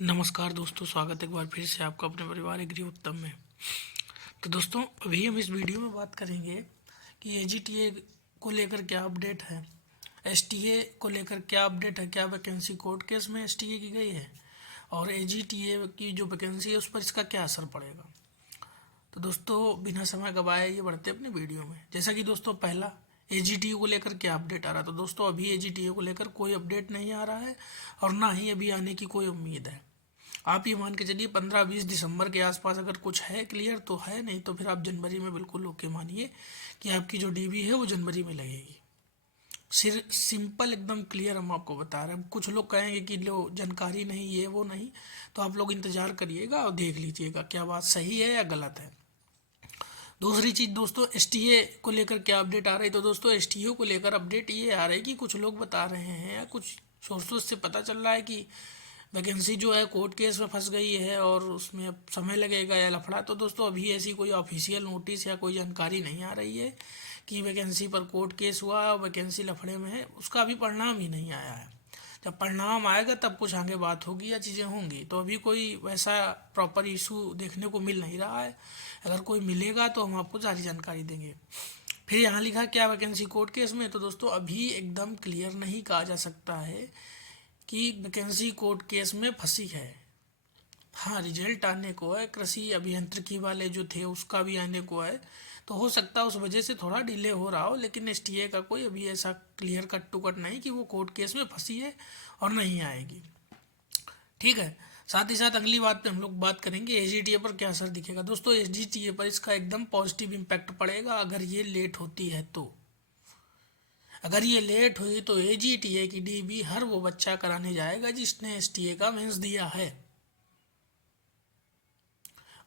नमस्कार दोस्तों, स्वागत है एक बार फिर से आपका अपने परिवार एग्री उत्तम में। तो दोस्तों, अभी हम इस वीडियो में बात करेंगे कि एजीटीए को लेकर क्या अपडेट है, एसटीए को लेकर क्या अपडेट है, क्या वैकेंसी कोर्ट केस में एसटीए की गई है और एजीटीए की जो वैकेंसी है उस पर इसका क्या असर पड़ेगा। तो दोस्तों, बिना समय गवाए ये बढ़ते अपने वीडियो में। जैसा कि दोस्तों, पहला एजीटीए को लेकर क्या अपडेट आ रहा है। तो दोस्तों, अभी एजीटीए को लेकर कोई अपडेट नहीं आ रहा है और ना ही अभी आने की कोई उम्मीद है। आप ये मान के चलिए 15-20 दिसंबर के आसपास अगर कुछ है क्लियर तो है, नहीं तो फिर आप जनवरी में बिल्कुल ओके मानिए कि आपकी जो डीबी है वो जनवरी में लगेगी। सिर सिंपल एकदम क्लियर हम आपको बता रहे हैं। कुछ लोग कहेंगे कि लो जानकारी नहीं, ये वो नहीं, तो आप लोग इंतज़ार करिएगा और देख लीजिएगा क्या बात सही है या गलत है। दूसरी चीज़ दोस्तों, एसटीए को लेकर क्या अपडेट आ रही है। तो दोस्तों, एसटीए को लेकर अपडेट ये आ रही है कि कुछ लोग बता रहे हैं या कुछ सोर्सेस से पता चल रहा है कि वैकेंसी जो है कोर्ट केस में फंस गई है और उसमें अब समय लगेगा या लफड़ा। तो दोस्तों, अभी ऐसी कोई ऑफिशियल नोटिस या कोई जानकारी नहीं आ रही है कि वैकेंसी पर कोर्ट केस हुआ और वैकेंसी लफड़े में है। उसका अभी परिणाम ही नहीं आया है। जब परिणाम आएगा तब कुछ आगे बात होगी या चीज़ें होंगी। तो अभी कोई वैसा प्रॉपर इशू देखने को मिल नहीं रहा है। अगर कोई मिलेगा तो हम आपको सारी जानकारी देंगे। फिर यहाँ लिखा क्या वैकेंसी कोर्ट केस में। तो दोस्तों, अभी एकदम क्लियर नहीं कहा जा सकता है कि वैकेंसी कोर्ट केस में फंसी है। हाँ, रिजल्ट आने को है, कृषि अभियांत्रिकी वाले जो थे उसका भी आने को है, तो हो सकता है उस वजह से थोड़ा डिले हो रहा हो। लेकिन एसटीए का कोई अभी ऐसा क्लियर कट टू कट नहीं कि वो कोर्ट केस में फंसी है और नहीं आएगी। ठीक है। साथ ही साथ अगली बात पे हम लोग बात करेंगे एजीटीए पर क्या असर दिखेगा। दोस्तों, एजीटीए पर इसका एकदम पॉजिटिव इम्पैक्ट पड़ेगा अगर ये लेट होती है तो। अगर ये लेट हुई तो एजीटीए की डीबी हर वो बच्चा कराने जाएगा जिसने एसटीए का मेंस दिया है।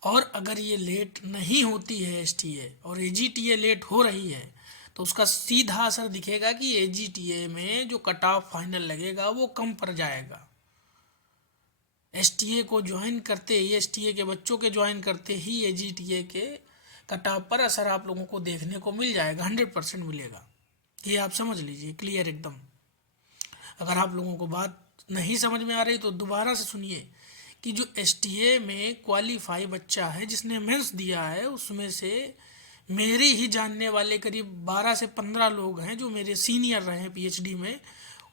और अगर ये लेट नहीं होती है एसटीए और एजीटीए लेट हो रही है तो उसका सीधा असर दिखेगा कि एजीटीए में जो कट ऑफ फाइनल लगेगा वो कम पड़ जाएगा। एसटीए को ज्वाइन करते ही, एसटीए के बच्चों के ज्वाइन करते ही एजीटीए के कट ऑफ पर असर आप लोगों को देखने को मिल जाएगा, 100% मिलेगा। ये आप समझ लीजिए क्लियर एकदम। अगर आप लोगों को बात नहीं समझ में आ रही तो दोबारा से सुनिए कि जो एसटीए में क्वालिफाई बच्चा है जिसने मेंस दिया है उसमें से मेरे ही जानने वाले करीब 12 से 15 लोग हैं जो मेरे सीनियर रहे हैं पीएचडी में।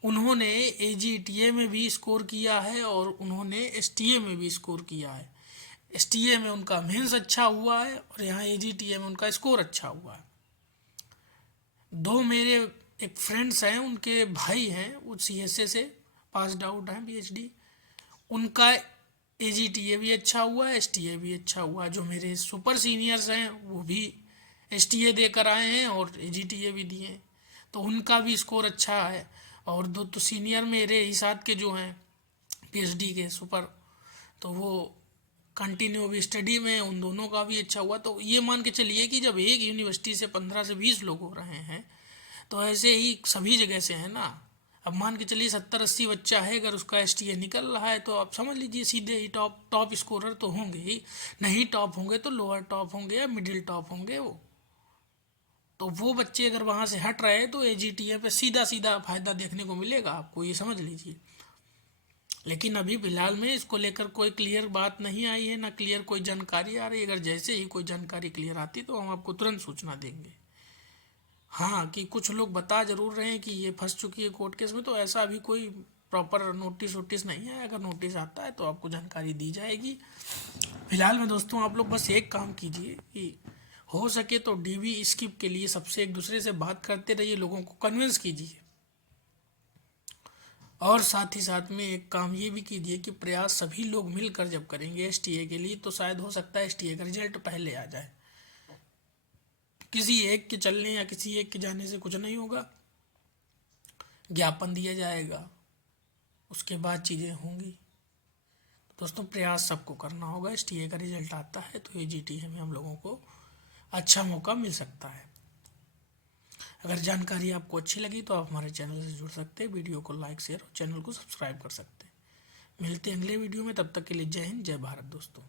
उन्होंने एजीटीए में भी स्कोर किया है और उन्होंने एसटीए में भी स्कोर किया है। एसटीए में उनका मेंस अच्छा हुआ है और यहाँ एजीटीए में उनका स्कोर अच्छा हुआ है। दो मेरे एक फ्रेंड्स हैं, उनके भाई हैं, वो सीएसए से पास्ड आउट हैं पीएचडी। उनका एजीटीए भी अच्छा हुआ है, एसटीए भी अच्छा हुआ है। जो मेरे सुपर सीनियर्स हैं वो भी एसटीए देकर आए हैं और एजीटीए भी दिए, तो उनका भी स्कोर अच्छा है। और दो तो सीनियर मेरे ही साथ के जो हैं पीएचडी के सुपर, तो वो कंटिन्यू भी स्टडी में, उन दोनों का भी अच्छा हुआ। तो ये मान के चलिए कि जब एक यूनिवर्सिटी से 15 से 20 लोग हो रहे हैं तो ऐसे ही सभी जगह से है ना। अब मान के चलिए 70-80 बच्चा है, अगर उसका एसटीए निकल रहा है तो आप समझ लीजिए सीधे ही टॉप स्कोरर तो होंगे ही। नहीं टॉप होंगे तो लोअर टॉप होंगे या मिडिल टॉप होंगे वो। तो वो बच्चे अगर वहाँ से हट रहे हैं तो एजीटीए पे सीधा सीधा फायदा देखने को मिलेगा आपको, ये समझ लीजिए। लेकिन अभी फिलहाल में इसको लेकर कोई क्लियर बात नहीं आई है, ना क्लियर कोई जानकारी आ रही है। अगर जैसे ही कोई जानकारी क्लियर आती तो हम आपको तुरंत सूचना देंगे। हाँ, कि कुछ लोग बता जरूर रहे हैं कि ये फंस चुकी है कोर्ट केस में, तो ऐसा अभी कोई प्रॉपर नोटिस वोटिस नहीं है। अगर नोटिस आता है तो आपको जानकारी दी जाएगी। फिलहाल में दोस्तों, आप लोग बस एक काम कीजिए कि हो सके तो डीबी स्किप के लिए सबसे एक दूसरे से बात करते रहिए, लोगों को कन्विंस कीजिए। और साथ ही साथ में एक काम ये भी कीजिए कि प्रयास सभी लोग मिलकर जब करेंगे एसटीए के लिए तो शायद हो सकता है एसटीए का रिजल्ट पहले आ जाए। किसी एक के चलने या किसी एक के जाने से कुछ नहीं होगा। ज्ञापन दिया जाएगा, उसके बाद चीज़ें होंगी। दोस्तों, प्रयास सबको करना होगा। एसटीए का रिजल्ट आता है तो एजीटीए में हम लोगों को अच्छा मौका मिल सकता है। अगर जानकारी आपको अच्छी लगी तो आप हमारे चैनल से जुड़ सकते हैं, वीडियो को लाइक शेयर और चैनल को सब्सक्राइब कर सकते हैं। मिलते हैं अगले वीडियो में, तब तक के लिए जय हिंद, जय भारत दोस्तों।